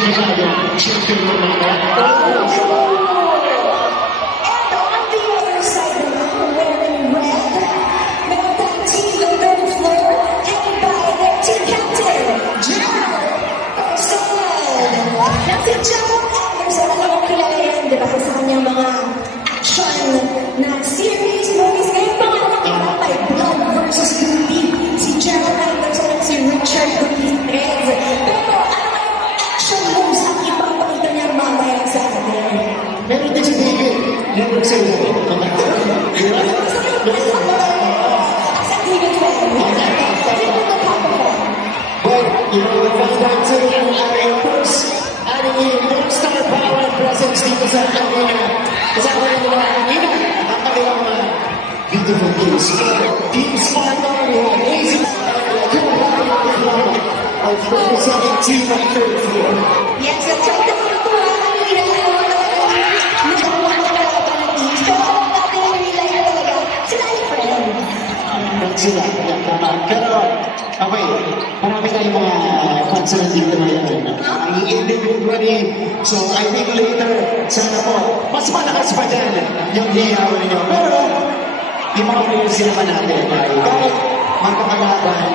masyado. Champion mo mga. Diba sa kanyang mga action na series, movies, ngayon pa nga nakikita Blood versus Beauty, si Gerald Anderson at si Richard Gutierrez. Pero ano yung action moves ang ipapakita niya mamaya sa atin? Meron din si David. Meron sa iyo. Sa David fan. But, you know, we'll find out today ang ating star power and presence dito sa kanina. Kasama rin nila kanina ang kanilang beautiful kids. Team Spartan, we have Easy of representing team at third floor. Yes, at sa kanina nakakuha na kalaban ng teams. Pero alam natin na realize na talaga, sila ay friend. Sila, pero okay, marami tayong mga fans na dito ngayon. Individually, so I think later, sana po, mas malakas pa dyan yung hiyaw ninyo. Pero, yung mga players naman natin, kahit magkakalaban,